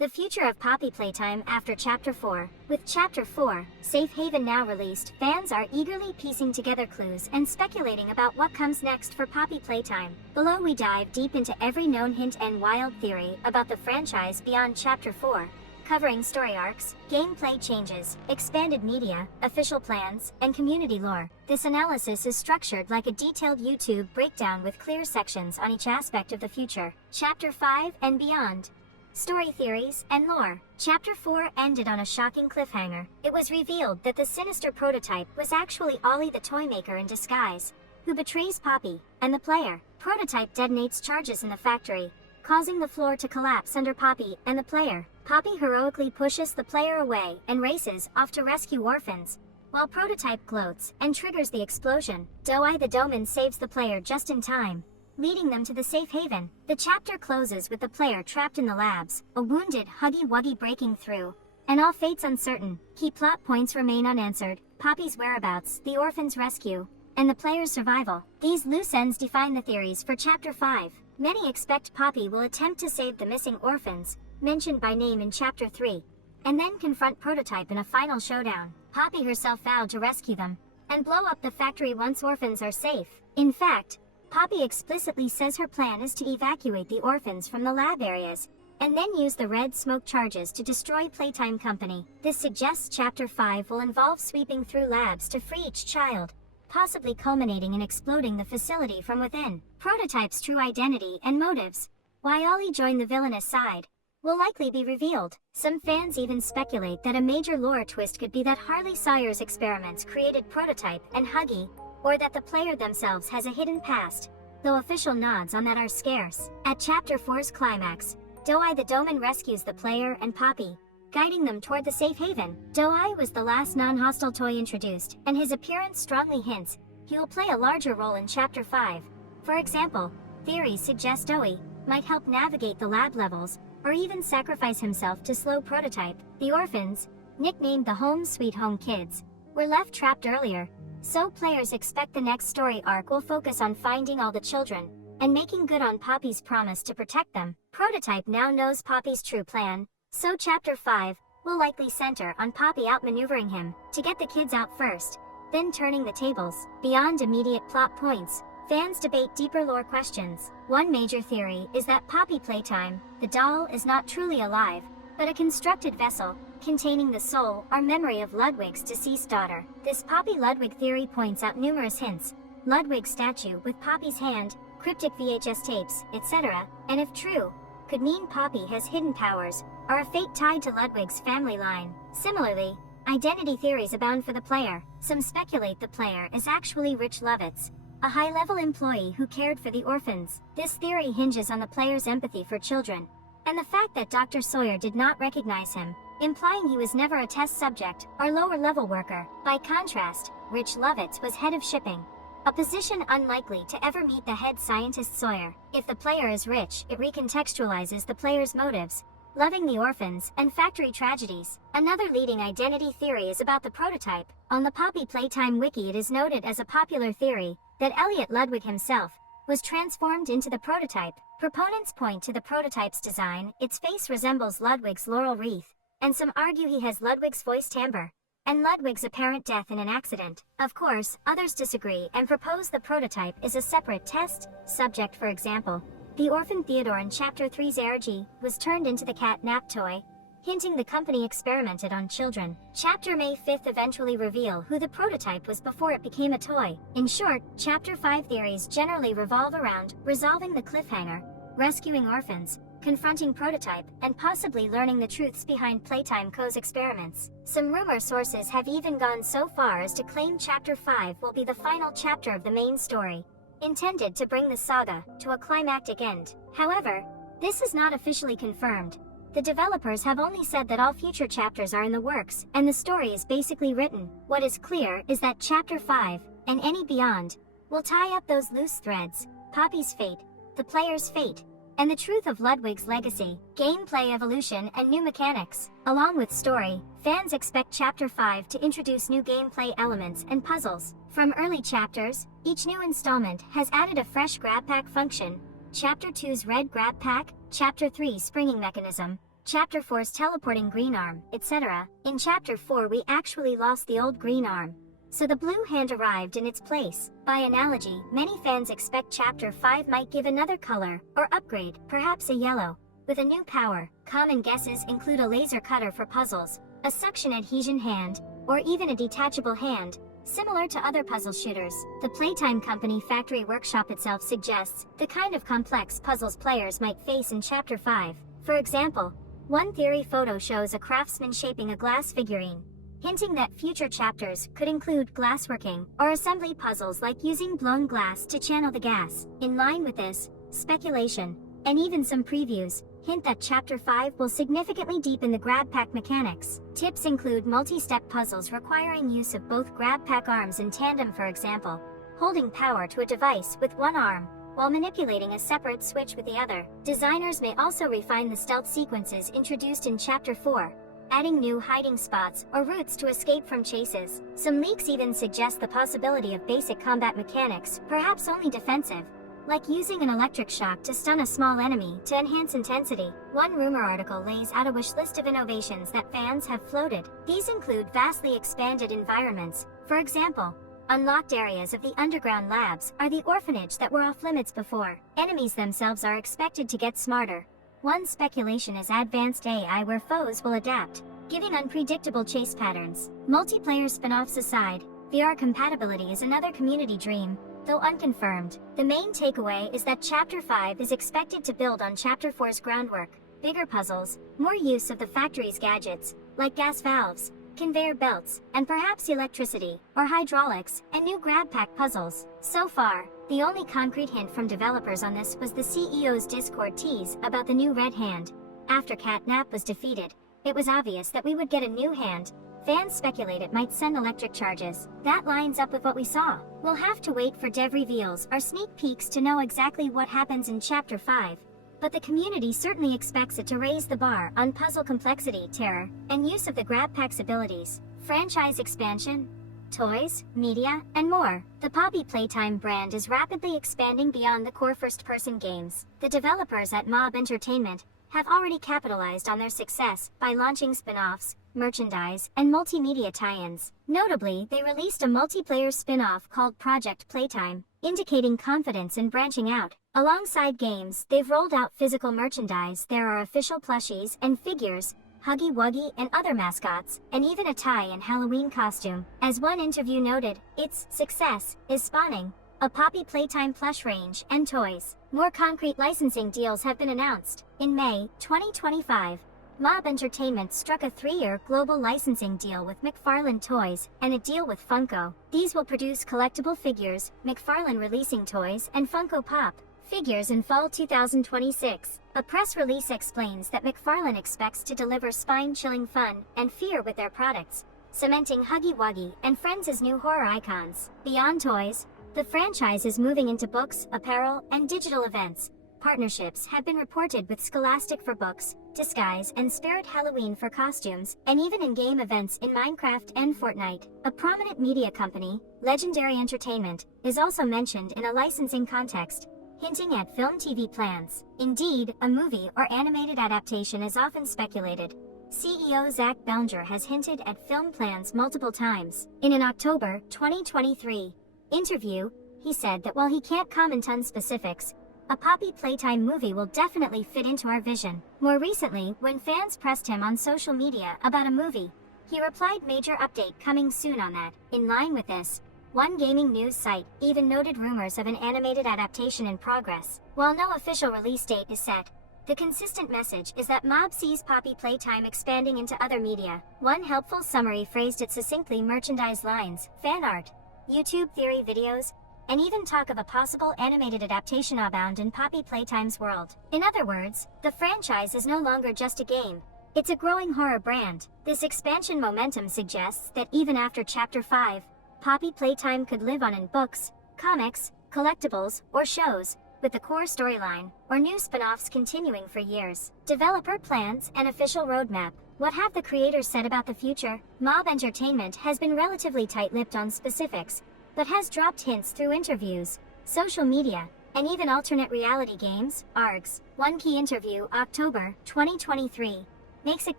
The future of Poppy Playtime after Chapter 4. With Chapter 4, Safe Haven now released, fans are eagerly piecing together clues and speculating about what comes next for Poppy Playtime. Below we dive deep into every known hint and wild theory about the franchise beyond Chapter 4, covering story arcs, gameplay changes, expanded media, official plans, and community lore. This analysis is structured like a detailed YouTube breakdown with clear sections on each aspect of the future. Chapter 5 and beyond. Story theories and lore. Chapter 4 ended on a shocking cliffhanger. It was revealed that the sinister prototype was actually Ollie the Toymaker in disguise, who betrays Poppy and the player. Prototype detonates charges in the factory, causing the floor to collapse under Poppy and the player. Poppy heroically pushes the player away and races off to rescue orphans, while Prototype gloats and triggers the explosion. Doe-Eye the Doman saves the player just in time, leading them to the safe haven. The chapter closes with the player trapped in the labs, a wounded Huggy breaking through, and all fates uncertain. Key plot points remain unanswered: Poppy's whereabouts, the orphans' rescue, and the player's survival. These loose ends define the theories for Chapter 5. Many expect Poppy will attempt to save the missing orphans, mentioned by name in Chapter 3, and then confront Prototype in a final showdown. Poppy herself vowed to rescue them and blow up the factory once orphans are safe. In fact, Poppy explicitly says her plan is to evacuate the orphans from the lab areas, and then use the red smoke charges to destroy Playtime Company. This suggests Chapter 5 will involve sweeping through labs to free each child, possibly culminating in exploding the facility from within. Prototype's true identity and motives, why Ollie joined the villainous side, will likely be revealed. Some fans even speculate that a major lore twist could be that Harley Sawyer's experiments created Prototype and Huggy, or that the player themselves has a hidden past, though official nods on that are scarce. At Chapter 4's climax, Doe-Eye the Doman rescues the player and Poppy, guiding them toward the safe haven. Doe-Eye was the last non-hostile toy introduced, and his appearance strongly hints he will play a larger role in Chapter 5. For example, theories suggest Doe-Eye might help navigate the lab levels, or even sacrifice himself to slow Prototype. The orphans, nicknamed the Home Sweet Home Kids, were left trapped earlier, so players expect the next story arc will focus on finding all the children and making good on Poppy's promise to protect them. Prototype now knows Poppy's true plan, so Chapter 5 will likely center on Poppy outmaneuvering him to get the kids out first, then turning the tables. Beyond immediate plot points, fans debate deeper lore questions. One major theory is that Poppy Playtime, the doll, is not truly alive, but a constructed vessel containing the soul or memory of Ludwig's deceased daughter. This Poppy Ludwig theory points out numerous hints: Ludwig's statue with Poppy's hand, cryptic VHS tapes, etc., and if true, could mean Poppy has hidden powers or a fate tied to Ludwig's family line. Similarly, identity theories abound for the player. Some speculate the player is actually Rich Lovitz, a high-level employee who cared for the orphans. This theory hinges on the player's empathy for children, and the fact that Dr. Sawyer did not recognize him, implying he was never a test subject or lower-level worker. By contrast, Rich Lovitz was head of shipping, a position unlikely to ever meet the head scientist Sawyer. If the player is rich, it recontextualizes the player's motives, loving the orphans and factory tragedies. Another leading identity theory is about the prototype. On the Poppy Playtime wiki, it is noted as a popular theory that Elliot Ludwig himself was transformed into the prototype. Proponents point to the prototype's design. Its face resembles Ludwig's laurel wreath, and some argue he has Ludwig's voice timbre and Ludwig's apparent death in an accident. Of course, others disagree and propose the prototype is a separate test subject. For example, the orphan Theodore in Chapter 3's ARG was turned into the cat nap toy, hinting the company experimented on children. Chapter May 5th eventually reveal who the prototype was before it became a toy. In short, Chapter 5 theories generally revolve around resolving the cliffhanger, rescuing orphans, confronting Prototype, and possibly learning the truths behind Playtime Co.'s experiments. Some rumor sources have even gone so far as to claim Chapter 5 will be the final chapter of the main story, intended to bring the saga to a climactic end. However, this is not officially confirmed. The developers have only said that all future chapters are in the works, and the story is basically written. What is clear is that Chapter 5, and any beyond, will tie up those loose threads: Poppy's fate, the player's fate, and the truth of Ludwig's legacy, gameplay evolution, and new mechanics. Along with story, fans expect Chapter 5 to introduce new gameplay elements and puzzles. From early chapters, each new installment has added a fresh GrabPack function: Chapter 2's red GrabPack, Chapter 3's springing mechanism, Chapter 4's teleporting green arm, etc. In Chapter 4 we actually lost the old green arm, so the blue hand arrived in its place. By analogy, many fans expect Chapter 5 might give another color, or upgrade, perhaps a yellow, with a new power. Common guesses include a laser cutter for puzzles, a suction adhesion hand, or even a detachable hand, similar to other puzzle shooters. The Playtime Company Factory Workshop itself suggests the kind of complex puzzles players might face in Chapter 5. For example, one theory photo shows a craftsman shaping a glass figurine, hinting that future chapters could include glassworking or assembly puzzles like using blown glass to channel the gas. In line with this, speculation, and even some previews, hint that Chapter 5 will significantly deepen the GrabPack mechanics. Tips include multi-step puzzles requiring use of both GrabPack arms in tandem, for example, holding power to a device with one arm, while manipulating a separate switch with the other. Designers may also refine the stealth sequences introduced in Chapter 4, adding new hiding spots or routes to escape from chases. Some leaks even suggest the possibility of basic combat mechanics, perhaps only defensive, like using an electric shock to stun a small enemy to enhance intensity. One rumor article lays out a wish list of innovations that fans have floated. These include vastly expanded environments. For example, unlocked areas of the underground labs are the orphanage that were off limits before. Enemies themselves are expected to get smarter. One speculation is advanced AI where foes will adapt, giving unpredictable chase patterns. Multiplayer spin-offs aside, VR compatibility is another community dream, though unconfirmed. The main takeaway is that Chapter 5 is expected to build on Chapter 4's groundwork: bigger puzzles, more use of the factory's gadgets, like gas valves, conveyor belts, and perhaps electricity or hydraulics, and new GrabPack puzzles. So far, the only concrete hint from developers on this was the CEO's Discord tease about the new red hand. After Catnap was defeated, it was obvious that we would get a new hand. Fans speculate it might send electric charges. That lines up with what we saw. We'll have to wait for dev reveals or sneak peeks to know exactly what happens in Chapter 5. But the community certainly expects it to raise the bar on puzzle complexity, terror, and use of the GrabPack's abilities. Franchise expansion, toys, media, and more. The Poppy Playtime brand is rapidly expanding beyond the core first-person games. The developers at Mob Entertainment have already capitalized on their success by launching spin-offs, merchandise, and multimedia tie-ins. Notably, they released a multiplayer spin-off called Project Playtime, indicating confidence in branching out. Alongside games, they've rolled out physical merchandise. There are official plushies and figures, Huggy Wuggy and other mascots, and even a tie and Halloween costume. As one interview noted, its success is spawning a Poppy Playtime plush range and toys. More concrete licensing deals have been announced. In May 2025, Mob Entertainment struck a 3-year global licensing deal with McFarlane Toys and a deal with Funko. These will produce collectible figures, McFarlane releasing toys and Funko Pop figures in fall 2026. A press release explains that McFarlane expects to deliver spine-chilling fun and fear with their products, cementing Huggy Wuggy and Friends as new horror icons. Beyond toys, the franchise is moving into books, apparel, and digital events. Partnerships have been reported with Scholastic for books, Disguise and Spirit Halloween for costumes, and even in-game events in Minecraft and Fortnite. A prominent media company, Legendary Entertainment, is also mentioned in a licensing context, hinting at film/TV plans. Indeed, a movie or animated adaptation is often speculated. CEO Zach Bellinger has hinted at film plans multiple times. In an October 2023 interview, he said that while he can't comment on specifics, a Poppy Playtime movie will definitely fit into our vision. More recently, when fans pressed him on social media about a movie, he replied, "Major update coming soon on that." In line with this, one gaming news site even noted rumors of an animated adaptation in progress. While no official release date is set, the consistent message is that Mob sees Poppy Playtime expanding into other media. One helpful summary phrased it succinctly: merchandise lines, fan art, YouTube theory videos, and even talk of a possible animated adaptation abound in Poppy Playtime's world. In other words, the franchise is no longer just a game. It's a growing horror brand. This expansion momentum suggests that even after Chapter 5, Poppy Playtime could live on in books, comics, collectibles, or shows, with the core storyline or new spin-offs continuing for years. Developer plans and official roadmap. What have the creators said about the future? Mob Entertainment has been relatively tight-lipped on specifics, but has dropped hints through interviews, social media, and even alternate reality games, ARGs. One key interview, October 2023, makes it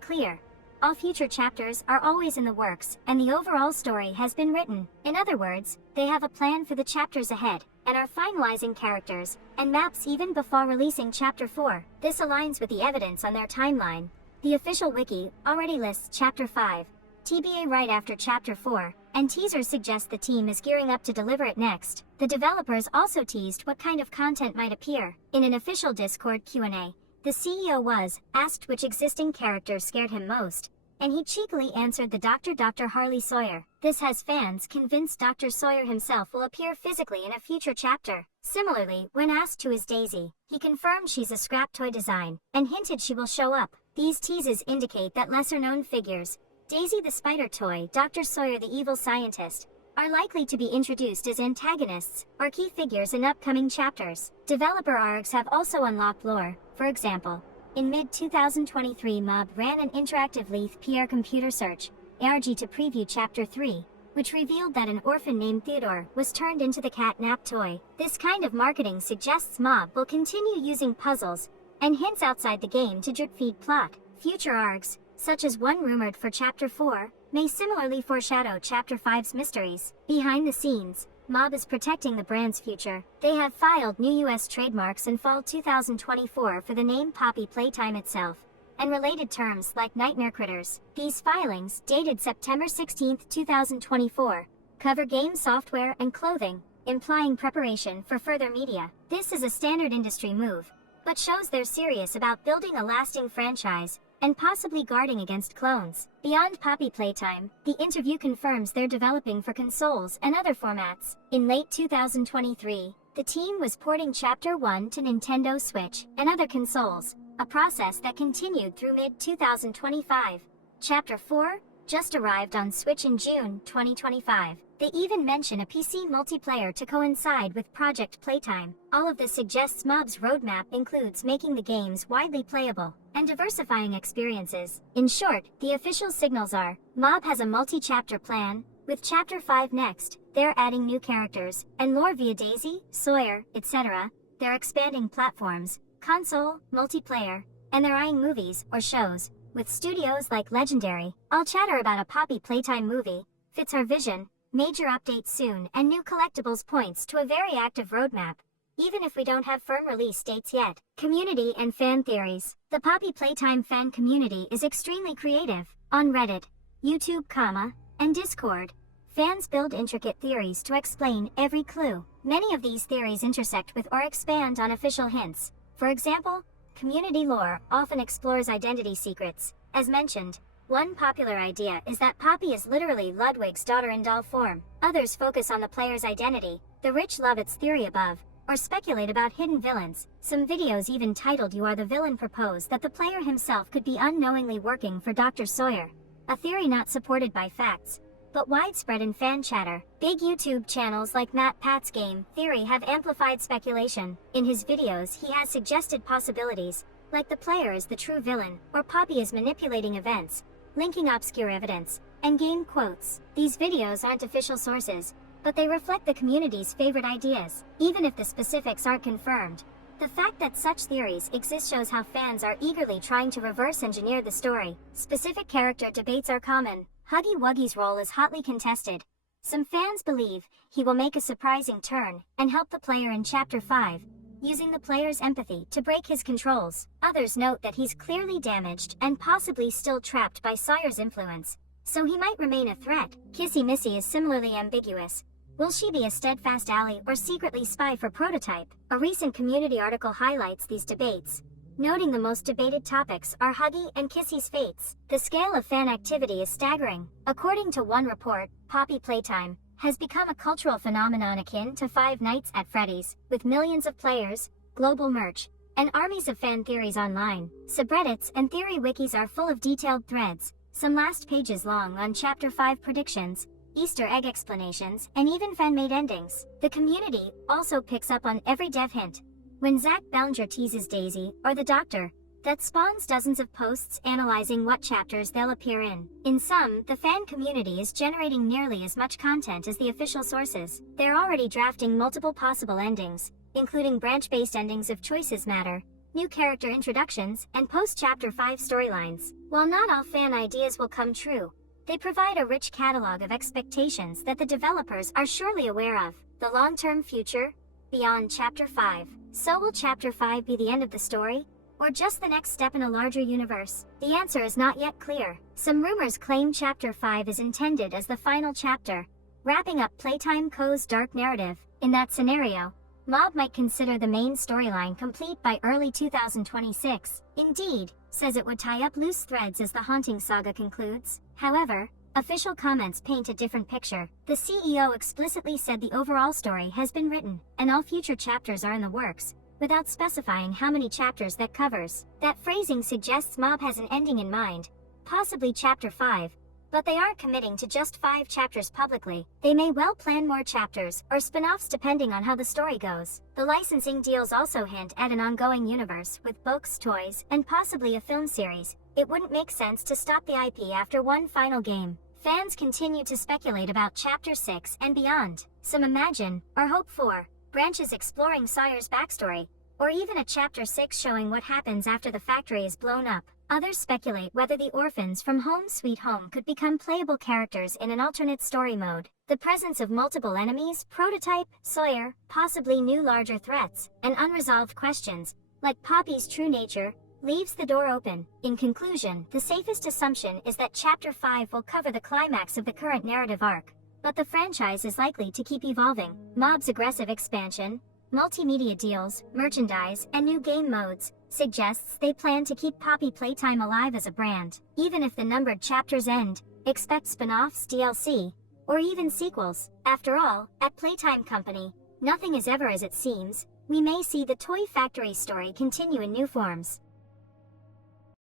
clear. All future chapters are always in the works, and the overall story has been written. In other words, they have a plan for the chapters ahead, and are finalizing characters and maps even before releasing Chapter 4. This aligns with the evidence on their timeline. The official wiki already lists Chapter 5, TBA right after Chapter 4, and teasers suggest the team is gearing up to deliver it next. The developers also teased what kind of content might appear. In an official Discord Q&A, the CEO was asked which existing character scared him most, and he cheekily answered the Dr. Harley Sawyer. This has fans convinced Dr. Sawyer himself will appear physically in a future chapter. Similarly, when asked who is Daisy, he confirmed she's a scrap toy design, and hinted she will show up. These teases indicate that lesser-known figures, Daisy the spider toy, Dr. Sawyer the evil scientist, are likely to be introduced as antagonists or key figures in upcoming chapters. Developer ARGs have also unlocked lore. For example, in mid-2023 Mob ran an interactive Leith PR computer search, ARG, to preview Chapter 3, which revealed that an orphan named Theodore was turned into the cat nap toy. This kind of marketing suggests Mob will continue using puzzles and hints outside the game to drip-feed plot. Future ARGs, such as one rumored for Chapter 4, may similarly foreshadow Chapter 5's mysteries. Behind the scenes, Mob is protecting the brand's future. They have filed new US trademarks in fall 2024 for the name Poppy Playtime itself, and related terms like Nightmare Critters. These filings, dated September 16, 2024, cover game software and clothing, implying preparation for further media. This is a standard industry move, but shows they're serious about building a lasting franchise and possibly guarding against clones. Beyond Poppy Playtime, the interview confirms they're developing for consoles and other formats. In late 2023, the team was porting Chapter 1 to Nintendo Switch and other consoles, a process that continued through mid-2025. Chapter 4 just arrived on Switch in June 2025. They even mention a PC multiplayer to coincide with Project Playtime. All of this suggests Mob's roadmap includes making the games widely playable and diversifying experiences. In short, the official signals are, Mob has a multi-chapter plan, with Chapter 5 next. They're adding new characters and lore via Daisy, Sawyer, etc. They're expanding platforms, console, multiplayer, and they're eyeing movies or shows with studios like Legendary. All chatter about a Poppy Playtime movie fits our vision. Major updates soon, and new collectibles points to a very active roadmap, even if we don't have firm release dates yet. Community and fan theories. The Poppy Playtime fan community is extremely creative. On Reddit, YouTube, and Discord, fans build intricate theories to explain every clue. Many of these theories intersect with or expand on official hints. For example, community lore often explores identity secrets. As mentioned, one popular idea is that Poppy is literally Ludwig's daughter in doll form. Others focus on the player's identity. The rich love its theory above, or speculate about hidden villains. Some videos even titled "You Are the Villain" propose that the player himself could be unknowingly working for Dr. Sawyer. A theory not supported by facts, but widespread in fan chatter. Big YouTube channels like Matt Pat's Game Theory have amplified speculation. In his videos he has suggested possibilities, like the player is the true villain, or Poppy is manipulating events, linking obscure evidence and game quotes. These videos aren't official sources, but they reflect the community's favorite ideas. Even if the specifics aren't confirmed, the fact that such theories exist shows how fans are eagerly trying to reverse engineer the story. Specific character debates are common. Huggy Wuggy's role is hotly contested. Some fans believe he will make a surprising turn and help the player in Chapter 5, using the player's empathy to break his controls. Others note that he's clearly damaged and possibly still trapped by Sawyer's influence, so he might remain a threat. Kissy Missy is similarly ambiguous. Will she be a steadfast ally or secretly spy for Prototype? A recent community article highlights these debates, noting the most debated topics are Huggy and Kissy's fates. The scale of fan activity is staggering. According to one report, Poppy Playtime has become a cultural phenomenon akin to Five Nights at Freddy's, with millions of players, global merch, and armies of fan theories online. Subreddits and theory wikis are full of detailed threads, some last pages long, on Chapter 5 predictions, Easter egg explanations, and even fan-made endings. The community also picks up on every dev hint. When Zach Bellinger teases Daisy or the Doctor, that spawns dozens of posts analyzing what chapters they'll appear in. In sum, the fan community is generating nearly as much content as the official sources. They're already drafting multiple possible endings, including branch-based endings if choices matter, new character introductions, and post-Chapter 5 storylines. While not all fan ideas will come true, they provide a rich catalog of expectations that the developers are surely aware of. The long-term future? Beyond Chapter 5. So will Chapter 5 be the end of the story? Or just the next step in a larger universe? The answer is not yet clear. Some rumors claim Chapter 5 is intended as the final chapter, wrapping up Playtime Co.'s dark narrative. In that scenario, Mob might consider the main storyline complete by early 2026. Indeed, says it would tie up loose threads as the Haunting Saga concludes. However, official comments paint a different picture. The CEO explicitly said the overall story has been written, and all future chapters are in the works, without specifying how many chapters that covers. That phrasing suggests Mob has an ending in mind, possibly Chapter 5, but they aren't committing to just 5 chapters publicly. They may well plan more chapters, or spin-offs depending on how the story goes. The licensing deals also hint at an ongoing universe, with books, toys, and possibly a film series. It wouldn't make sense to stop the IP after one final game. Fans continue to speculate about Chapter 6 and beyond. Some imagine, or hope for, branches exploring Sawyer's backstory, or even a Chapter 6 showing what happens after the factory is blown up. Others speculate whether the orphans from Home Sweet Home could become playable characters in an alternate story mode. The presence of multiple enemies, Prototype, Sawyer, possibly new larger threats, and unresolved questions, like Poppy's true nature, leaves the door open. In conclusion, the safest assumption is that Chapter 5 will cover the climax of the current narrative arc, but the franchise is likely to keep evolving. Mob's aggressive expansion, multimedia deals, merchandise, and new game modes suggests they plan to keep Poppy Playtime alive as a brand. Even if the numbered chapters end, expect spin-offs, DLC, or even sequels. After all, at Playtime Company, nothing is ever as it seems. We may see the Toy Factory story continue in new forms.